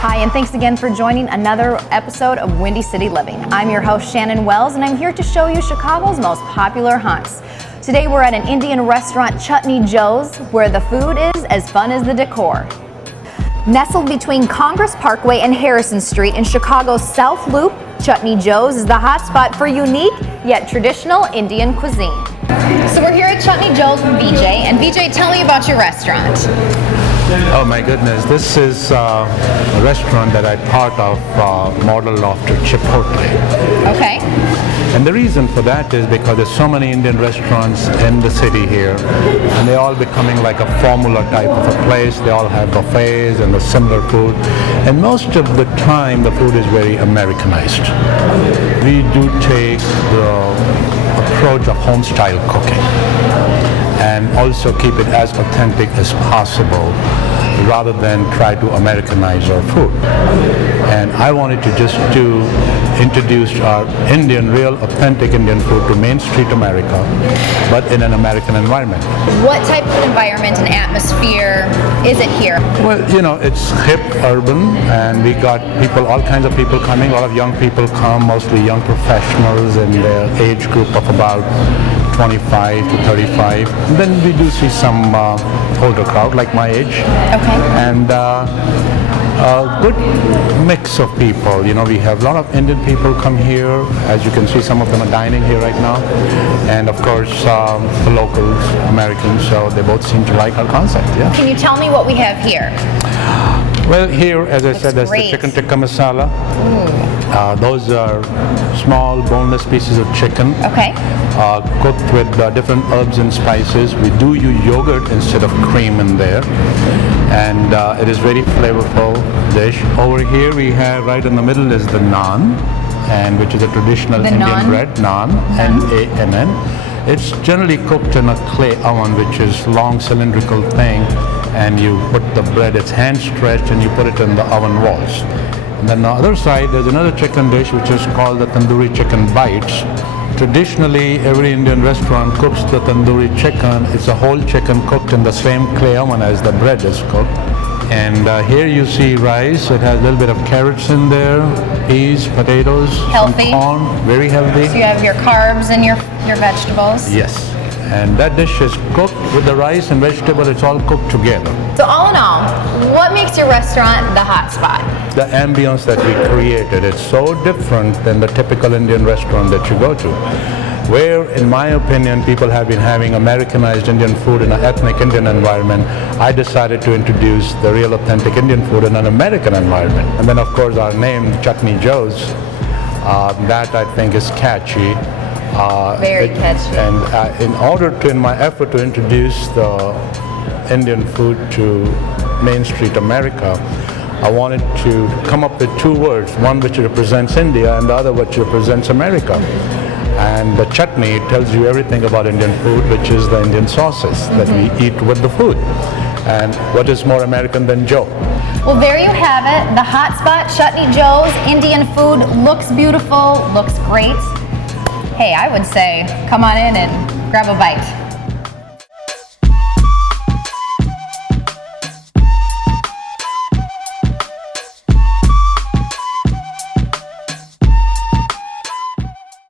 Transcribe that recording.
Hi, and thanks again for joining another episode of Windy City Living. I'm your host, Shannon Wells, and I'm here to show you Chicago's most popular haunts. Today we're at an Indian restaurant, Chutney Joe's, where the food is as fun as the decor. Nestled between Congress Parkway and Harrison Street in Chicago's South Loop, Chutney Joe's is the hotspot for unique yet traditional Indian cuisine. So we're here at Chutney Joe's with VJ, and VJ, tell me about your restaurant. Oh my goodness, this is a restaurant that I part of, modeled after Chipotle. Okay. And the reason for that is because there's so many Indian restaurants in the city here, and they're all becoming like a formula type of a place. They all have buffets and the similar food, and most of the time the food is very Americanized. We do take the approach of home style cooking and also keep it as authentic as possible rather than try to Americanize our food. And I wanted to just introduce our Indian, real authentic Indian food to Main Street America, but in an American environment. What type of environment and atmosphere is it here? Well, you know, it's hip, urban, and we got people, all kinds of people coming. A lot of young people come, mostly young professionals in their age group of about 25 to 35. And then we do see some older crowd, like my age. Okay. And a good mix of people. You know, we have a lot of Indian people come here. As you can see, some of them are dining here right now. And of course, the locals, Americans, so they both seem to like our concept, yeah. Can you tell me what we have here? Well, here, as I said, that's the chicken tikka masala. Those are small, boneless pieces of chicken. Okay. Cooked with different herbs and spices. We do use yogurt instead of cream in there. And it is very flavorful dish. Over here we have, right in the middle is the naan, and which is a traditional Indian bread, naan, N-A-N-N. It's generally cooked in a clay oven, which is long cylindrical thing, and you put the bread, it's hand stretched, and you put it in the oven walls. And then on the other side, there's another chicken dish which is called the tandoori chicken bites. Traditionally, every Indian restaurant cooks the tandoori chicken. It's a whole chicken cooked in the same clay oven as the bread is cooked. And here you see rice. It has a little bit of carrots in there, peas, potatoes, healthy. Some corn, very healthy. So you have your carbs and your vegetables. Yes. And that dish is cooked with the rice and vegetable. It's all cooked together. So all in all, what makes your restaurant the hot spot? The ambience that we created. It's so different than the typical Indian restaurant that you go to, where, in my opinion, people have been having Americanized Indian food in an ethnic Indian environment. I decided to introduce the real authentic Indian food in an American environment. And then, of course, our name, Chutney Joe's, that I think is catchy. Very catchy. And in my effort to introduce the Indian food to Main Street America, I wanted to come up with two words, one which represents India and the other which represents America. And the chutney tells you everything about Indian food, which is the Indian sauces that we eat with the food. And what is more American than Joe? Well, there you have it. The hot spot, Chutney Joe's. Indian food looks beautiful, looks great. Hey, I would say come on in and grab a bite.